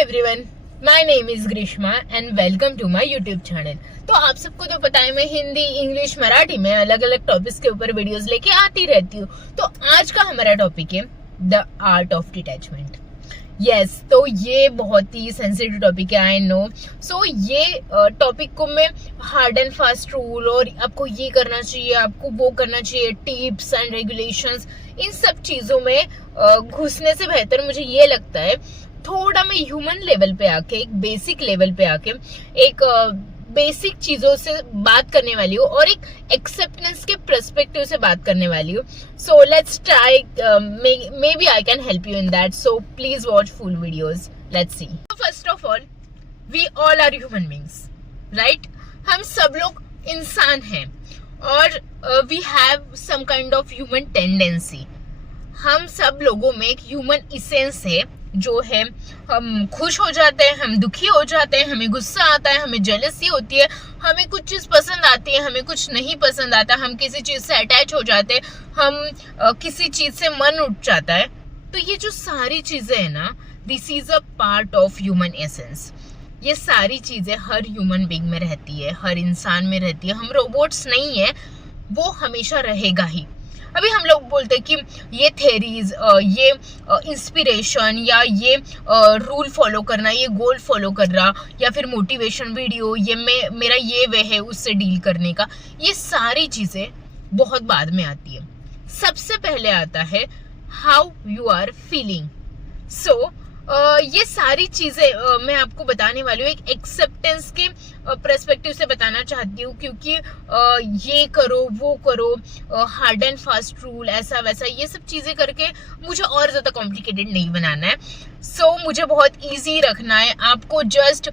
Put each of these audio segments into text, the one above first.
Everyone, my name is Greeshma and welcome to my YouTube channel. तो आप सबको तो पता है मैं हिंदी, इंग्लिश, मराठी में अलग अलग टॉपिक्स के ऊपर वीडियोस लेके आती रहती हूँ। तो आज का हमारा टॉपिक है the art of detachment. Yes, तो ये बहुत ही सेंसिटिव टॉपिक है, आई नो। सो ये टॉपिक को मैं हार्ड एंड फास्ट रूल और आपको ये करना चाहिए, आपको वो करना चाहिए, टिप्स एंड रेगुलेशंस, इन सब चीजों में घुसने से बेहतर मुझे ये लगता है थोड़ा मैं ह्यूमन लेवल पे आके, एक बेसिक लेवल पे आके, एक बेसिक चीजों से बात करने वाली हूँ और एक एक्सेप्टेंस के पर्सपेक्टिव से बात करने वाली हूँ। So let's try, maybe I can help you in that, so please watch full videos. Let's see. First of all, we all are human beings, right? हम सब लोग इंसान हैं और we have some kind of human tendency. हम सब लोगों में एक ह्यूमन इसेंस है, जो है हम खुश हो जाते हैं, हम दुखी हो जाते हैं, हमें गुस्सा आता है, हमें जेलसी होती है, हमें कुछ चीज पसंद आती है, हमें कुछ नहीं पसंद आता, हम किसी चीज से अटैच हो जाते हैं, हम किसी चीज से मन उठ जाता है। तो ये जो सारी चीजें है ना, this is a part of human essence. ये सारी चीजें हर ह्यूमन बीइंग में रहती है, हर इंसान में रहती है। हम रोबोट्स नहीं है, वो हमेशा रहेगा ही। अभी हम लोग बोलते हैं कि ये थेरीज, ये इंस्पिरेशन या ये रूल फॉलो करना, ये गोल फॉलो करना, या फिर मोटिवेशन वीडियो, ये मेरा ये वे है उससे डील करने का, ये सारी चीजें बहुत बाद में आती है। सबसे पहले आता है हाउ यू आर फीलिंग। सो ये सारी चीजें मैं आपको बताने वाली हूँ एक एक्सेप्टेंस के पर्सपेक्टिव से बताना चाहती हूँ, क्योंकि ये करो, वो करो, हार्ड एंड फास्ट रूल, ऐसा वैसा, ये सब चीजें करके मुझे और ज्यादा कॉम्प्लिकेटेड नहीं बनाना है। सो मुझे बहुत इजी रखना है। आपको जस्ट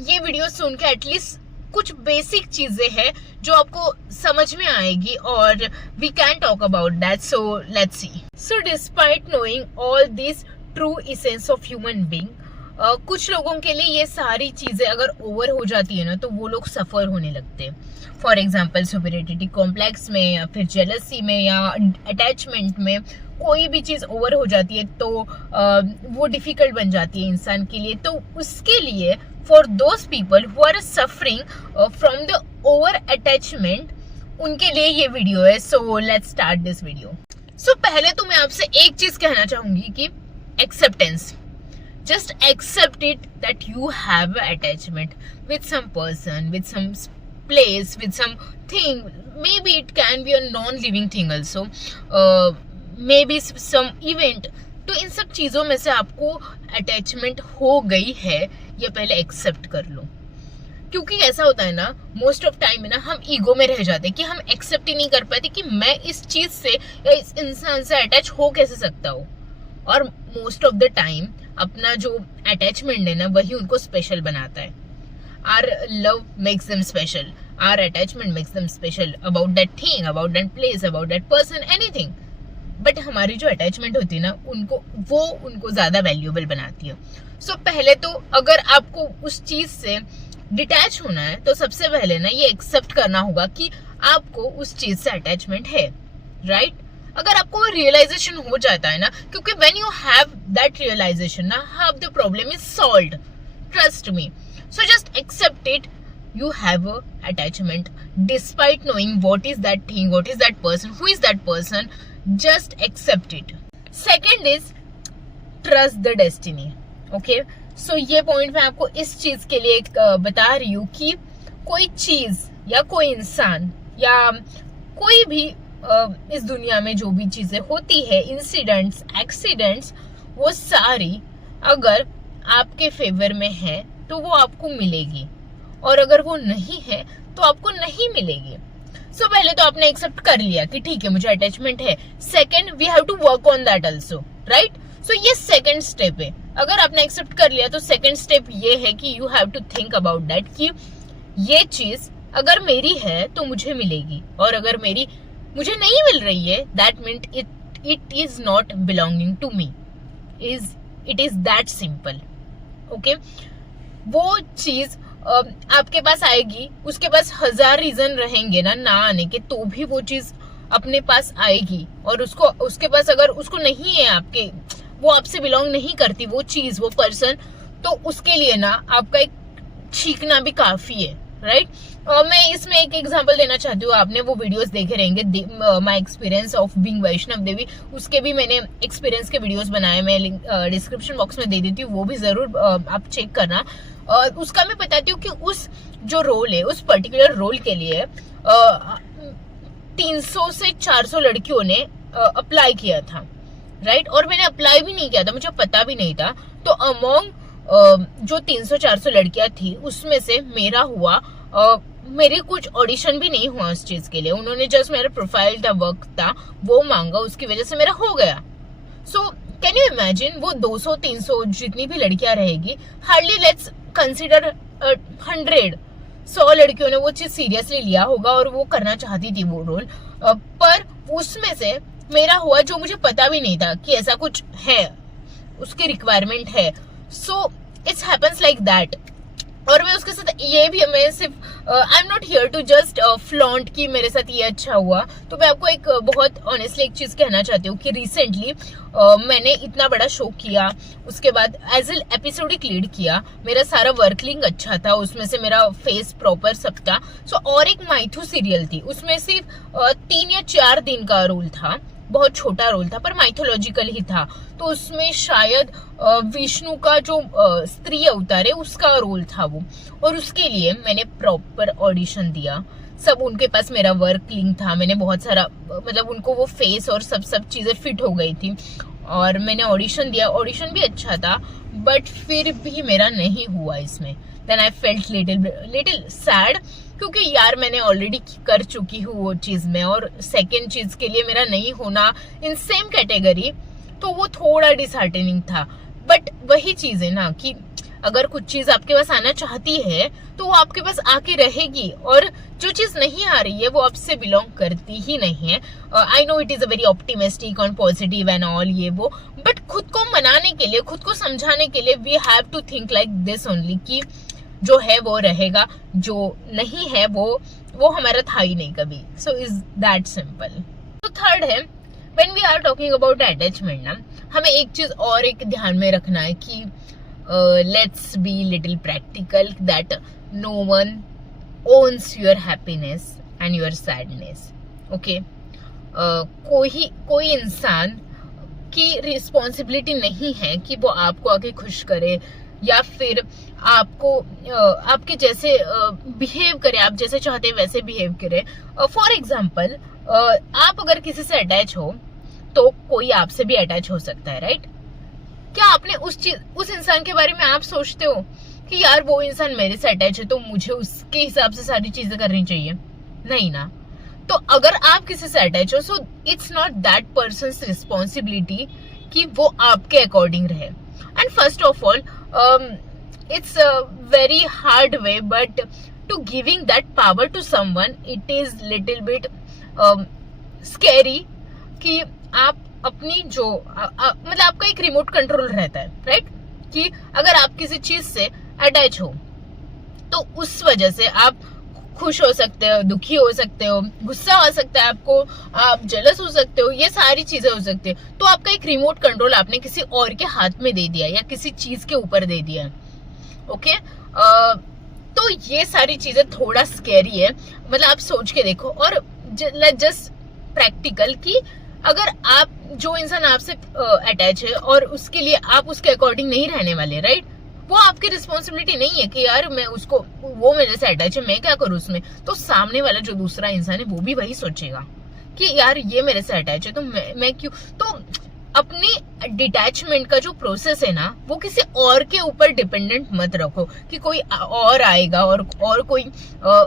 ये वीडियो सुन के एटलीस्ट कुछ बेसिक चीजें हैं जो आपको समझ में आएगी और we can talk about that. So let's see. So despite knowing all this true essence of human being, कुछ लोगों के लिए ये सारी चीजें अगर ओवर हो जाती है ना, तो वो लोग सफर होने लगते हैं। फॉर एग्जाम्पल, सुपीरियरिटी कॉम्प्लेक्स में या फिर जेलसी में या अटैचमेंट में कोई भी चीज ओवर हो जाती है तो वो डिफिकल्ट बन जाती है इंसान के लिए। तो उसके लिए, for those people who are suffering from the over attachment, उनके लिए ये वीडियो है। So let's start this video. So पहले तो मैं आपसे एक चीज कहना चाहूंगी कि acceptance. Just accept it that you have attachment with some person, with some place, with some thing. Maybe it can be a non-living thing also. Maybe some event. तो इन सब चीजों में से आपको अटैचमेंट हो गई है, ये पहले एक्सेप्ट कर लो। क्योंकि ऐसा होता है ना, मोस्ट ऑफ टाइम में ना हम ईगो में रह जाते हैं कि हम एक्सेप्ट ही नहीं कर पाते कि मैं इस चीज से या इस इंसान से अटैच हो कैसे सकता हूँ। और मोस्ट ऑफ द टाइम अपना जो अटैचमेंट है ना, वही उनको स्पेशल बनाता है। Or love makes them special, or attachment makes them special about that thing, about that place, about that person, anything. But हमारी जो अटैचमेंट होती है ना, उनको ज्यादा वैल्यूएबल बनाती है। सो पहले तो अगर आपको उस चीज से डिटैच होना है, तो सबसे पहले ना ये एक्सेप्ट करना होगा कि आपको उस चीज से अटैचमेंट है, राइट? अगर आपको रियलाइजेशन हो जाता है ना, क्योंकि when you have that realization ना, half the problem is solved, trust me. So just accept it, you have a attachment despite knowing what is that thing, what is that person, who is that person. Just accept it. Second is trust the destiny. Okay, so ये point मैं आपको इस चीज के लिए बता रही हूँ कि कोई चीज या कोई इंसान या कोई भी इस दुनिया में जो भी चीजें होती है, इंसिडेंट्स, एक्सीडेंट्स, वो सारी अगर आपके फेवर में है तो वो आपको मिलेगी, और अगर वो नहीं है तो आपको नहीं मिलेगी। सो पहले तो आपने एक्सेप्ट कर लिया कि ठीक है, मुझे अटैचमेंट है। Second, we have to work on that also, right? So ये सेकंड स्टेप है। अगर आपने एक्सेप्ट कर लिया तो सेकंड स्टेप ये है कि you have to think about that कि ये चीज अगर मेरी है तो मुझे मिलेगी, और अगर मुझे नहीं मिल रही है, that mean it is not belonging to me. It is that simple. Okay, वो चीज आपके पास आएगी, उसके पास 1000 रीजन रहेंगे ना आने के, तो भी वो चीज अपने पास आएगी। और उसके पास अगर उसको नहीं है, आपके वो आपसे बिलोंग नहीं करती वो चीज, वो पर्सन, तो उसके लिए ना आपका एक छींकना भी काफी है, राइट। मैं इसमें एक एग्जांपल देना चाहती हूँ, आपने वो वीडियोस देखे रहेंगे my experience of being Vaishno Devi, उसके भी मैंने एक्सपीरियंस के वीडियोस बनाए, मैं लिंक डिस्क्रिप्शन बॉक्स में दे देती हूँ, वो भी जरूर आप चेक करना। उसका मैं बताती हूँ कि उस जो रोल है, उस पर्टिकुलर रोल के लिए 300 से 400 लड़कियों ने अप्लाई किया था, राइट। और मैंने अप्लाई भी नहीं किया था, मुझे पता भी नहीं था। तो अमोंग जो 300-400 लड़कियां थी उसमें से मेरा हुआ, मेरी कुछ ऑडिशन भी नहीं हुआ उस चीज के लिए, उन्होंने जस्ट मेरा प्रोफाइल था, वर्क था, वो मांगा, उसकी वजह से मेरा हो गया। सो कैन यू इमेजिन, वो 200-300 जितनी भी लड़कियां रहेगी, हार्डली लेट्स कंसिडर 100 लड़कियों ने वो चीज सीरियसली लिया होगा और वो करना चाहती थी वो रोल, पर उसमें से मेरा हुआ, जो मुझे पता भी नहीं था कि ऐसा कुछ है, उसकी रिक्वायरमेंट है। So it's happens like that. और मैं उसके साथ ये भी, मैं सिर्फ I am not here to just flaunt कि मेरे साथ ये अच्छा हुआ। तो मैं आपको एक बहुत ऑनेस्टली एक चीज कहना चाहती हूँ कि रिसेंटली मैंने इतना बड़ा शो किया, उसके बाद एज एन एपिसोडिक लीड किया, मेरा सारा वर्किंग अच्छा था, उसमें से मेरा फेस प्रॉपर सब था। सो और एक माइथू सीरियल थी, उसमें सिर्फ 3 या 4 दिन का रोल था, बहुत छोटा रोल था पर माइथोलॉजिकल ही था। तो उसमें शायद विष्णु का जो स्त्री अवतार है उसका रोल था वो, और उसके लिए मैंने प्रॉपर ऑडिशन दिया, सब उनके पास मेरा वर्क लिंक था, मैंने बहुत सारा, मतलब उनको वो फेस और सब चीजें फिट हो गई थी, और मैंने ऑडिशन दिया, ऑडिशन भी अच्छा था, बट फिर भी मेरा नहीं हुआ इसमें। Then I felt little sad, क्योंकि यार मैंने ऑलरेडी कर चुकी हूँ वो चीज में, और सेकेंड चीज के लिए मेरा नहीं होना इन सेम कैटेगरी, तो वो थोड़ा डिसहार्टनिंग था। बट वही चीज है ना कि अगर कुछ चीज आपके पास आना चाहती है तो वो आपके पास आके रहेगी, और जो चीज नहीं आ रही है वो आपसे बिलोंग करती ही नहीं है। I know it is a very optimistic और पॉजिटिव एंड ऑल ये वो, बट खुद को मनाने के लिए, खुद को समझाने के लिए we have to think like this only, कि जो है वो रहेगा, जो नहीं है वो हमारा था ही नहीं कभी। So is that simple. तो थर्ड है, when we are talking about attachment ना, हमें एक चीज और एक ध्यान में रखना है कि let's be little practical, that no one owns your happiness and your sadness, okay. कोई इंसान की रिस्पॉन्सिबिलिटी नहीं है कि वो आपको आके खुश करे, या फिर आपको आपके जैसे बिहेव करे, आप जैसे चाहते हैं वैसे बिहेव करे। फॉर एग्जाम्पल, आप अगर किसी से अटैच हो तो कोई आपसे भी अटैच हो सकता है, राइट। क्या आपने उस इंसान के बारे में आप सोचते हो कि यार वो इंसान मेरे से अटैच है तो मुझे उसके हिसाब से सारी चीजें करनी चाहिए? नहीं ना। तो अगर आप किसी से अटैच हो, so it's not that persons responsibility कि वो आपके अकॉर्डिंग रहे। And first of all, it's a very hard way, but to giving that power to someone, it is little bit scary कि आप अपनी जो मतलब आपका एक रिमोट कंट्रोल रहता है, राइट, कि अगर आप किसी चीज से अटैच हो तो उस वजह से आप खुश हो सकते हो, दुखी हो सकते हो, गुस्सा आ सकता है आपको, आप जेलस हो सकते हो, ये सारी चीजें हो सकती है। तो आपका एक रिमोट कंट्रोल आपने किसी और के हाथ में दे दिया या किसी चीज के ऊपर दे दिया है, ओके। तो ये सारी चीजें थोड़ा स्कैरी है, मतलब आप सोच के देखो। और जस्ट प्रैक्टिकल कि अगर आप, जो इंसान आपसे अटैच है और उसके लिए आप उसके अकॉर्डिंग नहीं रहने वाले, राइट, वो आपकी रिस्पॉन्सिबिलिटी नहीं है कि यार मैं उसको, वो मेरे से अटैच है, मैं क्या करूं उसमें। तो सामने वाला जो दूसरा इंसान है वो भी वही सोचेगा कि यार ये मेरे से अटैच है तो मैं क्यों। तो अपनी डिटैचमेंट का जो प्रोसेस है ना, वो किसी और के ऊपर डिपेंडेंट मत रखो कि कोई और आएगा और कोई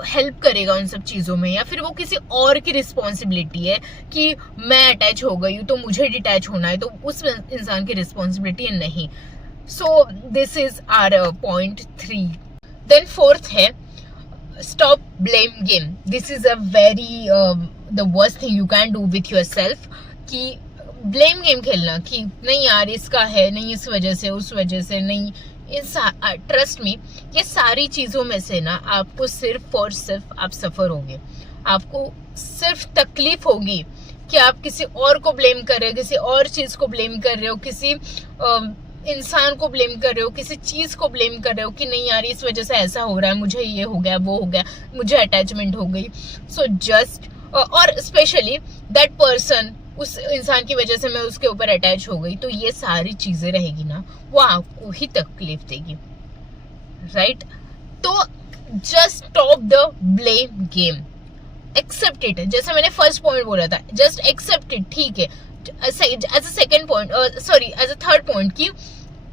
हेल्प करेगा उन सब चीजों में, या फिर वो किसी और की रिस्पॉन्सिबिलिटी है कि मैं अटैच हो गई हूँ तो मुझे डिटैच होना है, तो उस इंसान की रिस्पॉन्सिबिलिटी है नहीं। So this is our point 3. Then fourth है, stop blame game. This is a very the worst thing you can do with yourself, कि blame game खेलना कि नहीं यार इसका है, नहीं इस वजह से, उस वजह से नहीं। ट्रस्ट मी, ये सारी चीजों में से ना आपको सिर्फ और सिर्फ आप सफर होगे, आपको सिर्फ तकलीफ होगी कि आप किसी और को ब्लेम कर रहे हो, किसी और चीज को ब्लेम कर रहे हो, किसी इंसान को ब्लेम कर रहे हो, किसी चीज को ब्लेम कर रहे हो कि नहीं यार इस वजह से ऐसा हो रहा है, मुझे ये हो गया, वो हो गया, मुझे अटैचमेंट हो गई, सो जस्ट और स्पेशली दैट पर्सन, उस इंसान की वजह से मैं उसके ऊपर अटैच हो गई, तो ये सारी चीजें रहेगी ना, वो आपको ही तकलीफ देगी, राइट? तो just stop the blame game, accept it. जैसे मैंने फर्स्ट पॉइंट बोला था, जस्ट एक्सेप्ट इट, ठीक है। As a second point, sorry as a third point, कि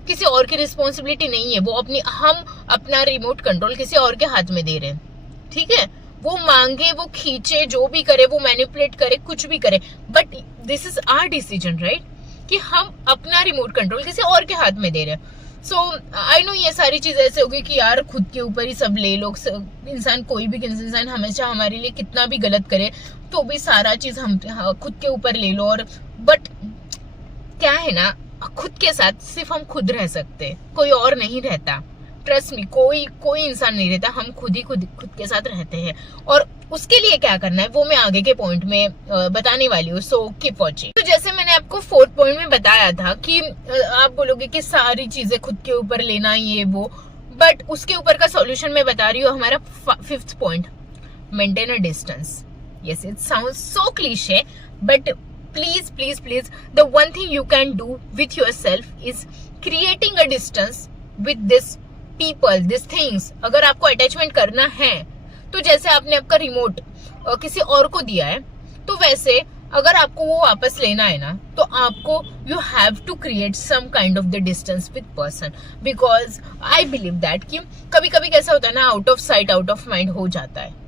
किसी और की रिस्पॉन्सिबिलिटी नहीं है वो, हम अपना रिमोट कंट्रोल किसी और के हाथ में दे रहे हैं, ठीक है? वो मांगे, वो खींचे, जो भी करे, वो मैनिपुलेट करे, कुछ भी करे, but this is our decision, right? कि हम अपना रिमोट कंट्रोल किसी और के हाथ में दे रहे हैं। सो आई नो ये सारी चीज ऐसे होगी कि यार खुद के ऊपर ही सब ले लो, इंसान कोई भी इंसान हमेशा हमारे लिए कितना भी गलत करे तो भी सारा चीज हम खुद के ऊपर ले लो, और बट क्या है ना, खुद के साथ सिर्फ हम खुद रह सकते, कोई और नहीं रहता, ट्रस्ट मी, कोई इंसान नहीं रहता, हम खुद के साथ रहते हैं। और उसके लिए क्या करना है वो मैं आगे के पॉइंट में बताने वाली हूँ, सो कीप वॉचिंग। तो जैसे मैंने आपको फोर्थ पॉइंट में बताया था कि आप बोलोगे कि सारी चीजें खुद के ऊपर लेना ये वो, बट उसके ऊपर का सॉल्यूशन मैं बता रही हूँ। हमारा fifth point, maintain a distance. Yes, it sounds so cliché, but please please please the one thing you can do with yourself is creating a distance with this people, this things. अगर आपको attachment करना है तो जैसे आपने आपका remote किसी और को दिया है, तो वैसे अगर आपको वो वापस लेना है ना, तो आपको you have to create some kind of the distance with person, because I believe that कि कभी कभी कैसा होता है ना, out of sight out of mind हो जाता है।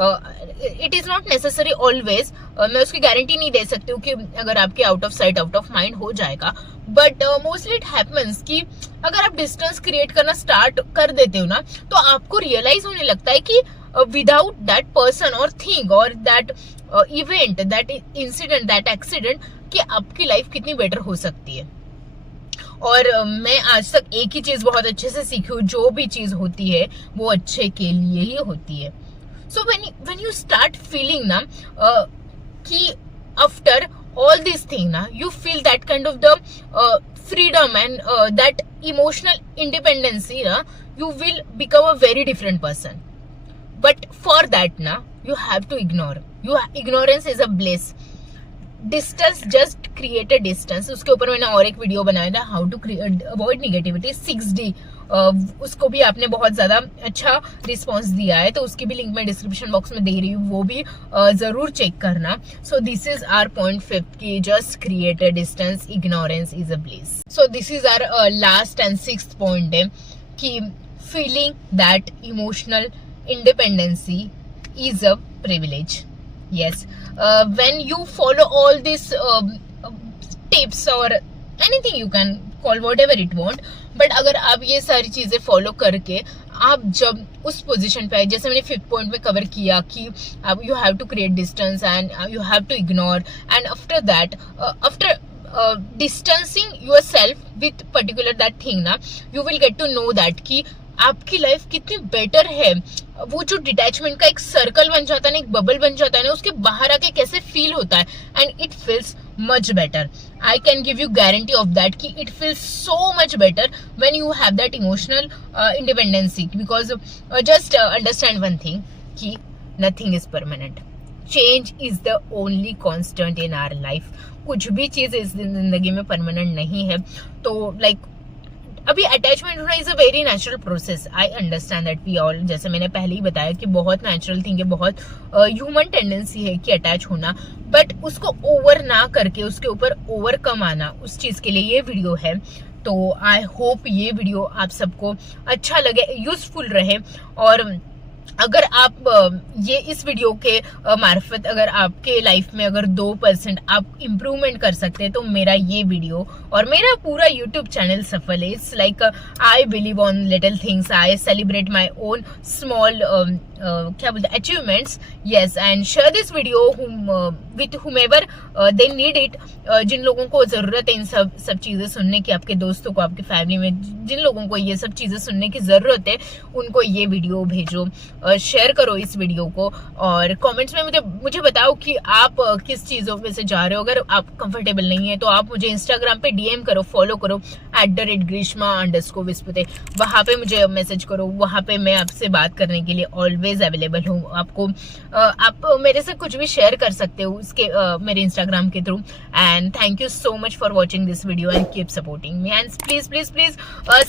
It is not necessary always, मैं उसकी गारंटी नहीं दे सकती हूँ कि अगर आपके out of sight out of mind हो जाएगा, बट मोस्टली इट हैपन्स कि अगर आप डिस्टेंस क्रिएट करना स्टार्ट कर देते हो ना, तो आपको रियलाइज होने लगता है कि विदाउट दैट पर्सन और थिंग और that event, that incident, that accident, कि आपकी लाइफ कितनी बेटर हो सकती है। और मैं आज तक एक ही चीज बहुत अच्छे से सीखी हूँ, जो भी चीज होती है वो अच्छे के लिए ही होती है। So when you start feeling na कि after all these thing na, you feel that kind of the freedom and that emotional independency na, you will become a very different person. But for that na, you have to ignore. Ignorance is a bliss. Distance, just create a distance. उसके ऊपर मैंने और एक video बनाया था, how to avoid negativity 6D। उसको भी आपने बहुत ज्यादा अच्छा रिस्पॉन्स दिया है, तो उसकी भी लिंक मैं डिस्क्रिप्शन बॉक्स में दे रही हूँ, वो भी जरूर चेक करना। So this is our point 5 की just create a distance, ignorance is a bliss. So this is our last and 6th point है कि feeling that emotional independency is a privilege. Yes, when you follow all these tips or anything, you can call whatever it want, but अगर आप ये सारी चीजें follow करके आप जब उस पोजीशन पे आए, जैसे मैंने 5th पॉइंट में कवर किया कि आप you have to create distance and you have to ignore, and after that, after distancing yourself with particular that thing ना, you will get to know that कि आपकी लाइफ कितनी better है। वो जो डिटैचमेंट का एक सर्कल बन जाता है ना, एक बबल बन जाता है ना, उसके बाहर आके कैसे फील होता है, and it feels much better. I can give you guarantee of that कि it feels so much better when you have that emotional independency, because just understand one thing कि nothing is permanent, change is the only constant in our life. कुछ भी चीज इस जिंदगी में permanent नहीं है। तो लाइक अभी अटैचमेंट होना is a very natural process, I understand that we all, जैसे मैंने पहले ही बताया कि बहुत नेचुरल थिंग है, बहुत ह्यूमन टेंडेंसी है कि अटैच होना, बट उसको ओवर ना करके उसके ऊपर ओवरकम आना, उस चीज के लिए ये वीडियो है। तो आई होप ये वीडियो आप सबको अच्छा लगे, यूजफुल रहे, और अगर आप ये इस वीडियो के मार्फत अगर आपके लाइफ में अगर 2% आप इम्प्रूवमेंट कर सकते हैं, तो मेरा ये वीडियो और मेरा पूरा यूट्यूब चैनल सफल है। It's like I believe on little things, I celebrate my own small क्या बोलते हैं achievements. Yes, and share this video with whomever they need it. जिन लोगों को जरूरत है इन सब चीजें सुनने की, आपके दोस्तों को, आपकी फैमिली में जिन लोगों को ये सब चीजें सुनने की जरूरत है उनको ये वीडियो भेजो, शेयर करो इस वीडियो को. और कमेंट्स में मुझे बताओ कि आप किस चीजों में से जा रहे हो. अगर आप कंफर्टेबल नहीं है तो आप मुझे इंस्टाग्राम पे डीएम करो, फॉलो करो @grishma_vispute. वहां पे मुझे मैसेज करो, वहां पे मैं आपसे बात करने के लिए ऑलवेज अवेलेबल हूँ. आप मेरे से कुछ भी शेयर कर सकते हो उसके मेरे इंस्टाग्राम के through. And thank you so much for watching this video and keep supporting me. And please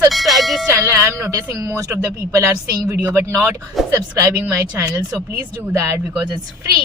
subscribe this channel. I am noticing most of the people are seeing video but not subscribing my channel, so please do that because it's free.